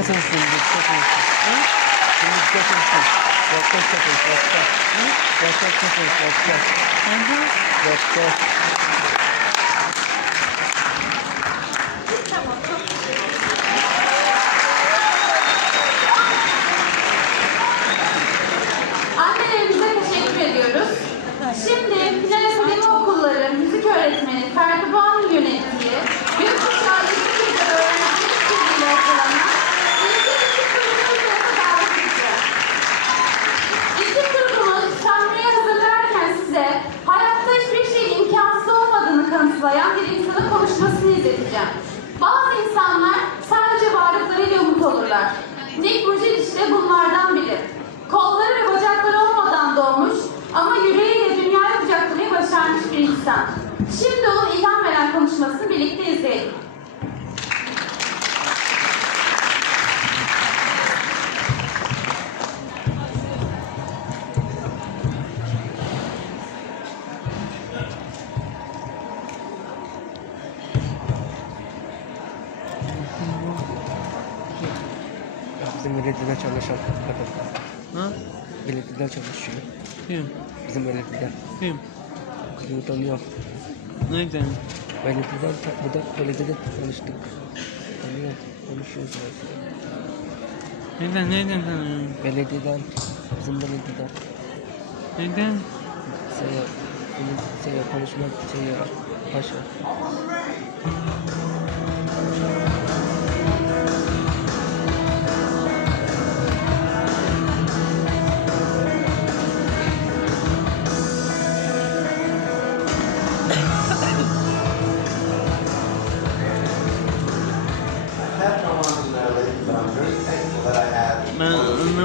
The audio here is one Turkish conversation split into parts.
Yaklaşacaksınız şimdi. Şimdi yaklaşacaksınız. Yaklaşacaksınız. Yaklaşacaksınız. Yaklaşacaksınız. Yaklaşacaksınız. Yaklaşacaksınız. İzleteceğim. Bazı insanlar sadece varlıklarıyla umut olurlar. Nick Vujicic de bunlardan biri. Kolları ve bacakları olmadan doğmuş ama yüreğiyle dünyayı kucaklamayı başarmış bir insan. Şimdi onun ilham veren konuşmasını birlikte izleyelim. Belediyede çalışıyor. Kim? Bizim belediyede. Kim? Kızını tanıyor. Nereden? Belediyeden, burada belediyede tanıştık. Tanıyor. Konuşuyoruz. Nereden? Nereden tanıyorsun? Belediyeden, bizim belediyeden. Nereden? Şey, şey, konuşmak, şey, paşa.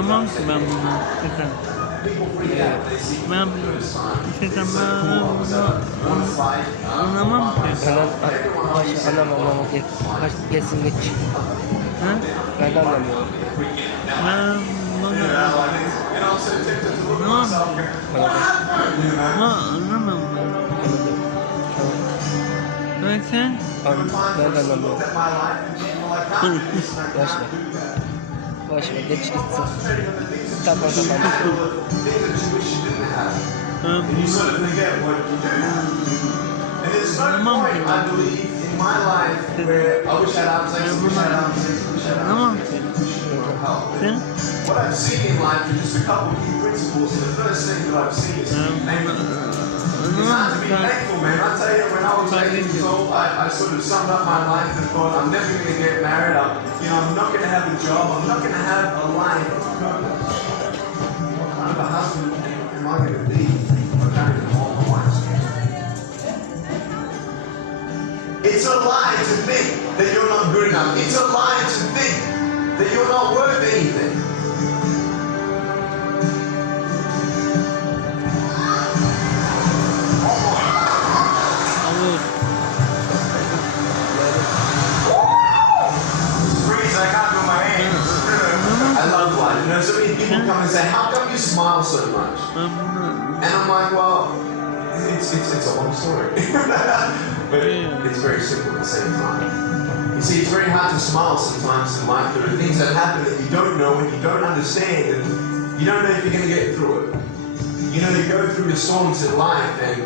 Anlamam ki ben bunu. See Ben sakın ben bunu anlamam ki. Anam, anam, anam, geç, kaç, geçsin geç. Ha? Ben de anlamıyorum. Ben bunu anlamam. Ama anlamam ben. Ben sen? Ben de anlamıyorum. Boş başıma geç Tamam. Tamam. What I've seen in life is just a couple key principles, the first thing that I've seen is it's hard to be thankful, man. I tell you, when I was 18 years old, I, I sort of summed up my life and thought, I'm never going to get married. I'm, you know, I'm not going to have a job. I'm not going to have a life of. What kind of a husband am I going to be? if I can't even hold my wife's? It's a lie to think that you're not good enough. It's a lie to think that you're not worth anything. So much? Ben bunu And I'm like, Well, it's, it's, it's a long story. but it's very simple at the same time. You see, it's very hard to smile sometimes in life. There are things that happen that you don't know and you don't understand, and you don't know if you're going to get through it. You know, you go through your storms in life, and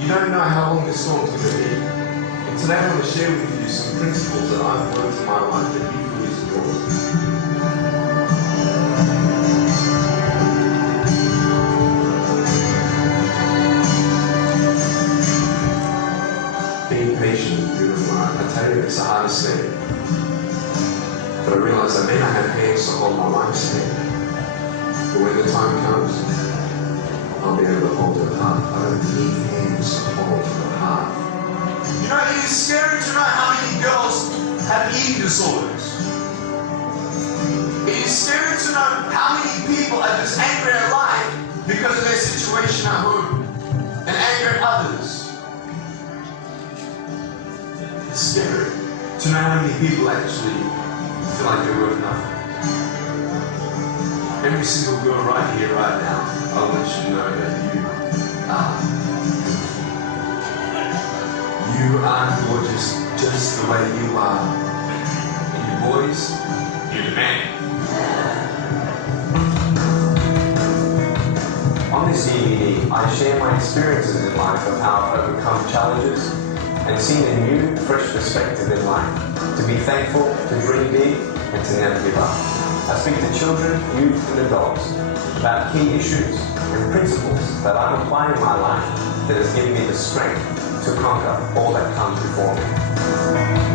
you don't know how long the storm's going to be. And today I want to share with you some principles that I've learned in my life that you can use in yours. I may not have hands to hold my wife's hand. But when the time comes, I'll be able to hold her heart. I don't need hands to hold her heart. You know, it is scary to know how many girls have eating disorders. It is scary to know how many people are just angry at life because of their situation at home and angry at others. It's scary to know how many people actually nothing. Every single girl right here, right now, I want you to know that you are You are gorgeous just the way you are. And you boys, you're the man. On this DVD, I share my experiences in life of how I've overcome challenges and seen a new, fresh perspective in life. To be thankful, to dream big, and to never give up. I speak to children, youth, and adults about key issues and principles that I'm applying in my life that has given me the strength to conquer all that comes before me.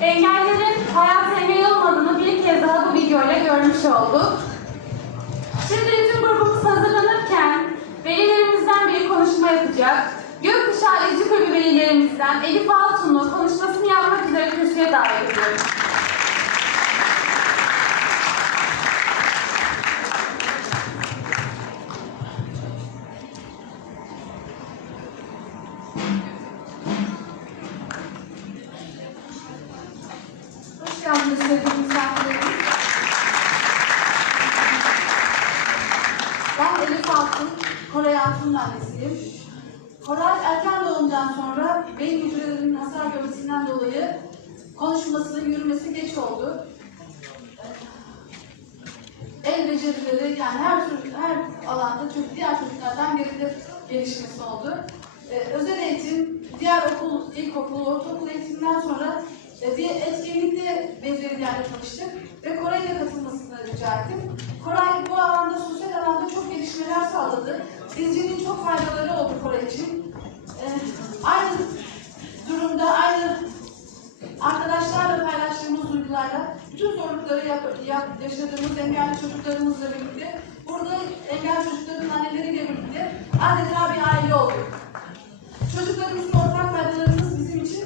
Engellerin hayat engel olmadığını bir kez daha bu videoyla görmüş olduk. Şimdi tüm grubumuz hazırlanırken velilerimizden bir konuşma yapacak. Gökkuşağı İzci Kulübü velilerimizden Elif Altun'u konuşmasını yapmak üzere kürsüye davet ediyorum. Altun, Koray Altun'un annesiyim. Koray erken doğumdan sonra beyin hücrelerinin hasar görmesinden dolayı konuşması, yürümesi geç oldu. El becerileri yani her tür, her alanda çocuk, diğer çocuklardan geride gelişmesi oldu. Ee, özel eğitim, diğer okul, ilkokul, ortaokul eğitiminden sonra e, bir etkinlikte becerilerle tanıştık ve Koray'la katılmasını rica ettim. Koray bu alanda, sosyal alanda çok gelişmeler sağladı. Dizcinin çok faydaları oldu Koray için. Ee, aynı durumda, aynı arkadaşlarla paylaştığımız duygularla bütün zorlukları yap, yap, yaşadığımız engelli çocuklarımızla birlikte burada engelli çocukların anneleriyle birlikte adeta bir aile olduk. Çocuklarımızın ortak faydalarımız bizim için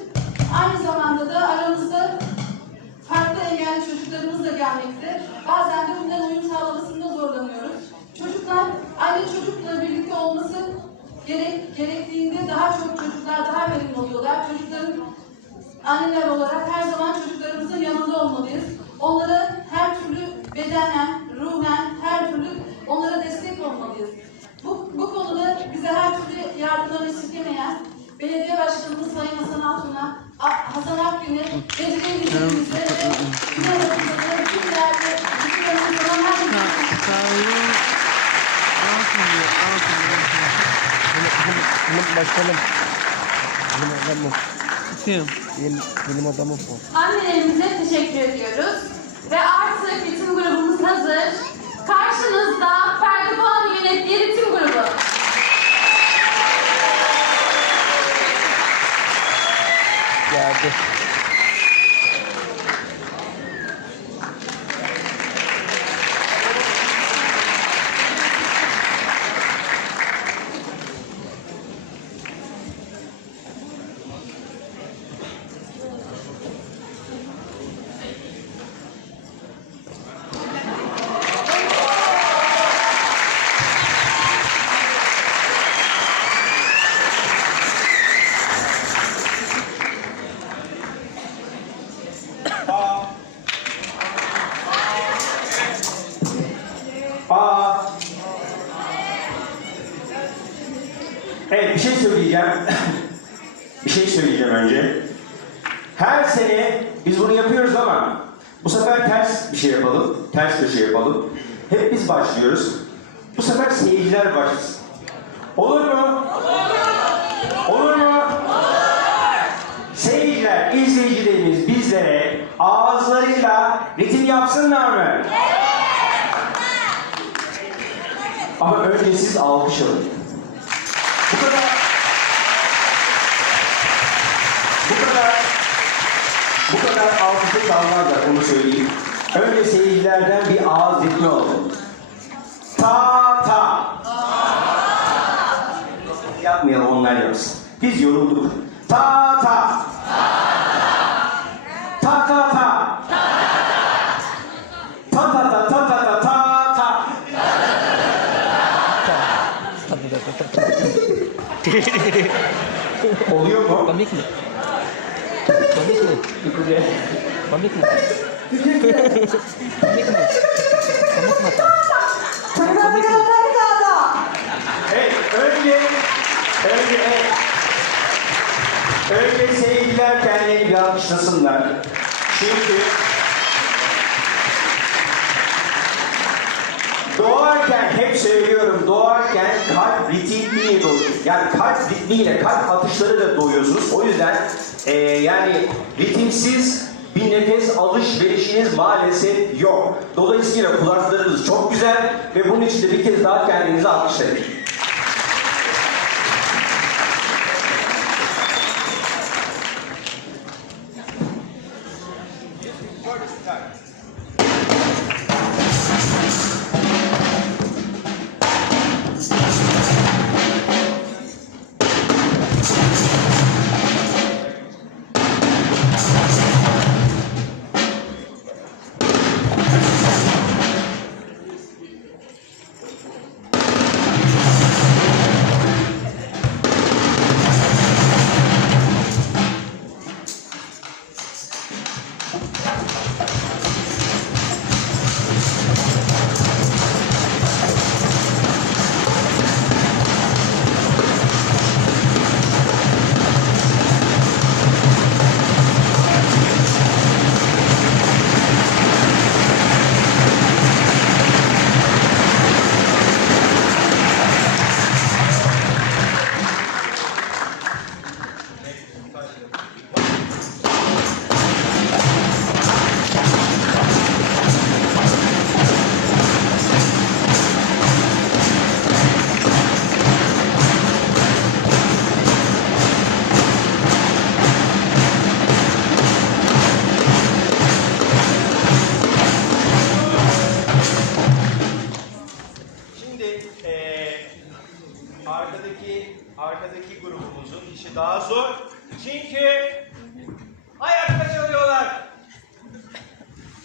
aynı zamanda da aramızda farklı engelli çocuklarımız da gelmekte. Bazen de bunların uyum sağlamasında zorlanıyoruz. Çocuklar aynı çocukla birlikte olması gerek, gerektiğinde daha çok çocuklar daha verimli oluyorlar. Çocukların anneler olarak her zaman çocuklarımızın yanında olmalıyız. Onlara her türlü bedenen, ruhen, her türlü onlara destek olmalıyız. Bu, bu konuda bize her türlü yardımları esirgemeyen belediye başkanımız Sayın Hasan Altun'a, Hasan Akgün'e, belediye müdürümüze, bütün aramızda, bütün değerli, bütün aramızda olan herkese Sağlığı altın altın altın. Bilim başkanım. Bilim adamı. Kim? Bilim, bilim adamı bu. Annelerimize teşekkür ediyoruz. Ve artık ritim grubumuz hazır. Karşınızda Ferdi Doğan'ın yönettiği ritim grubu. Geldi. Her sene biz bunu yapıyoruz ama bu sefer ters bir şey yapalım. Ters bir şey yapalım. Hep biz başlıyoruz. Bu sefer seyirciler başlasın. Olur mu? Olur mu? Seyirciler, izleyicilerimiz bizlere ağızlarıyla ritim yapsınlar mı? Ama önce siz alkış alın. Bu kadar bu kadar bu kadar alkışlı kalmazlar onu söyleyeyim. Önce seyircilerden bir ağız ritmi alın. Ta ta. Yapmayalım onlar yapsın. Biz yorulduk. Ta ta. Ta ta ta. Ta ta ta ta ta ta ta ta. Oluyor mu? Komik mi? Komik mi? Komik mi? Komik mi? Komik mi? Önce, önce. Önce sevgililer kendilerini bir alkışlasınlar. Çünkü doğarken hep söylüyorum, doğarken kalp ritmiyle doğuyor. Yani kalp ritmiyle, kalp atışlarıyla doğuyorsunuz. O yüzden eee, yani ritimsiz bir nefes alışverişiniz maalesef yok. Dolayısıyla kulaklarınız çok güzel ve bunun için de bir kez daha kendinizi alkışlayın.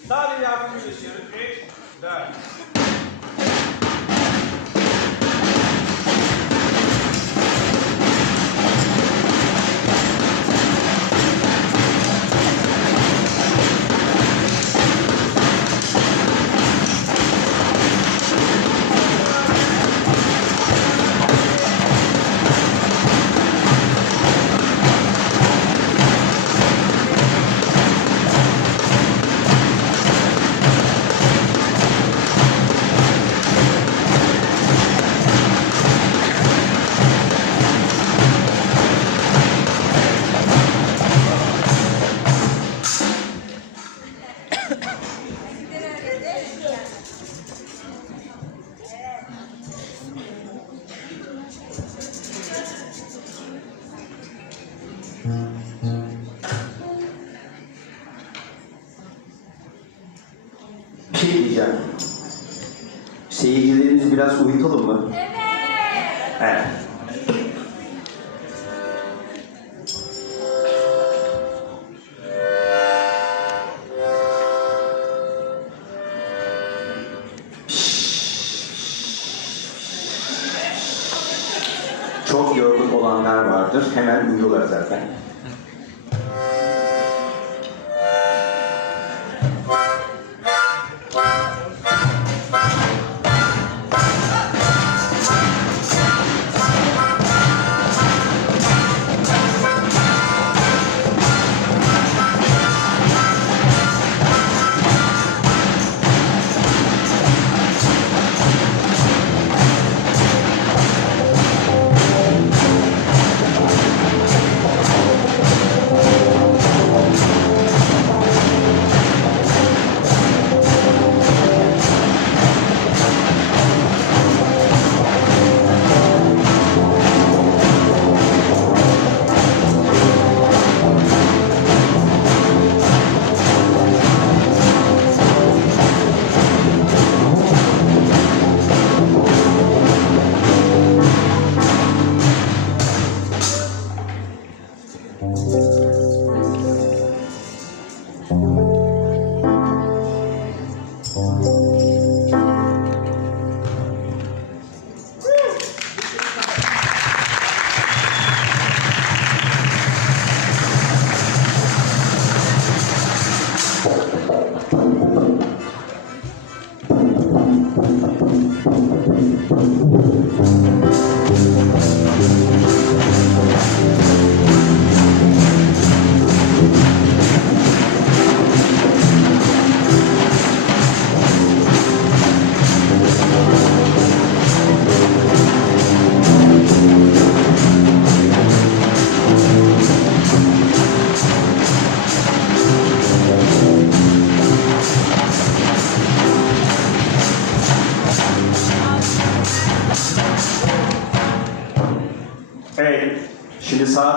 Далі я включу сірки. Далі. Çok yorgun olanlar vardır. Hemen uyuyorlar zaten.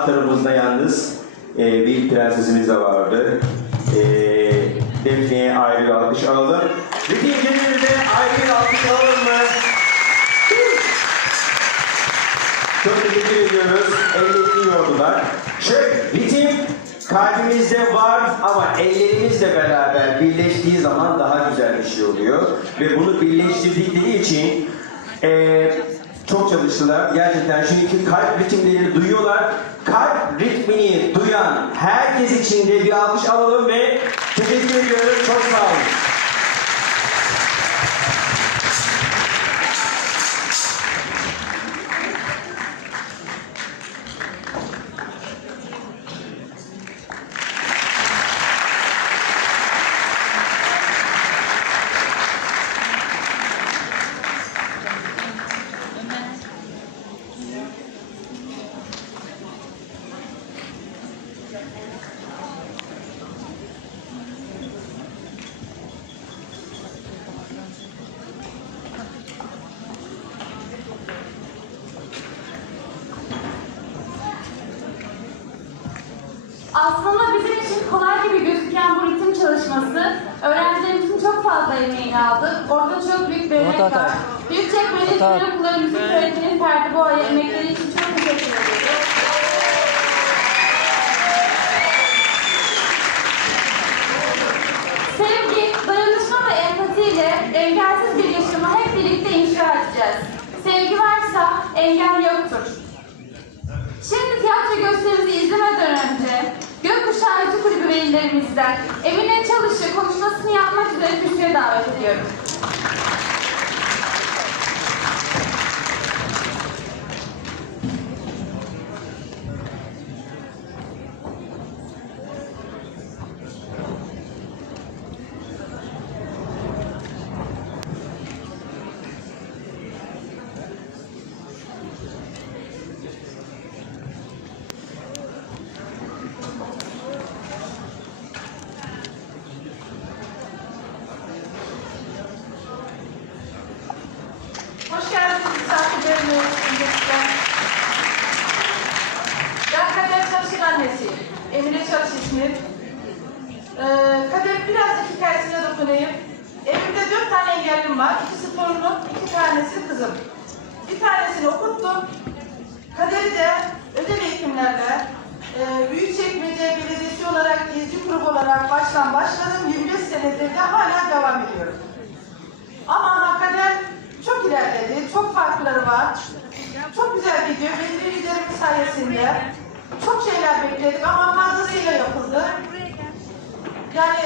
Tarafımızda yalnız e, bir prensesimiz de vardı. E, Defne'ye ayrı bir alkış alalım. Bütün gecelerinde ayrı bir alkış alalım mı? Çok teşekkür ediyoruz. Ellerini yordular. Şöyle ritim kalbimizde var ama ellerimizle beraber birleştiği zaman daha güzel bir şey oluyor. Ve bunu birleştirdikleri için eee, çok çalıştılar. Gerçekten çünkü kalp ritimleri duyuyorlar. Kalp ritmini duyan herkes için de bir alkış alalım ve teşekkür ediyoruz. Çok sağ olun. Çok fazla emeğini aldı. Orada çok büyük bir emek var. Büyükçekmece. Spor Okulları Müzik Öğretmeni Ferdi Boğa'ya emekleri için çok teşekkür ediyoruz. Sevgi, dayanışma ve empatiyle engelsiz bir yaşamı hep birlikte inşa edeceğiz. Sevgi varsa engel yoktur. Şimdi tiyatro gösterimizi izlemeden önce velilerimizden Emine Çalış'ı konuşmasını yapmak üzere kürsüye davet ediyorum. Ben Kader Çalış'ın annesiyim. Emine Çalış ismi. Ee, Kader birazcık hikayesine dokunayım. Evimde dört tane engellim var. İkisi torunum, iki tanesi kızım. Bir tanesini okuttum. Kader'i de özel eğitimlerle e, Büyükçekmece Belediyesi olarak, izci grubu olarak baştan başladım. 25 senedir de hala devam ediyorum. Ama hakikaten çok ilerledi, çok farkları var. Çok güzel gidiyor, belirli liderimiz sayesinde. Çok şeyler bekledik ama fazlasıyla yapıldı. Yani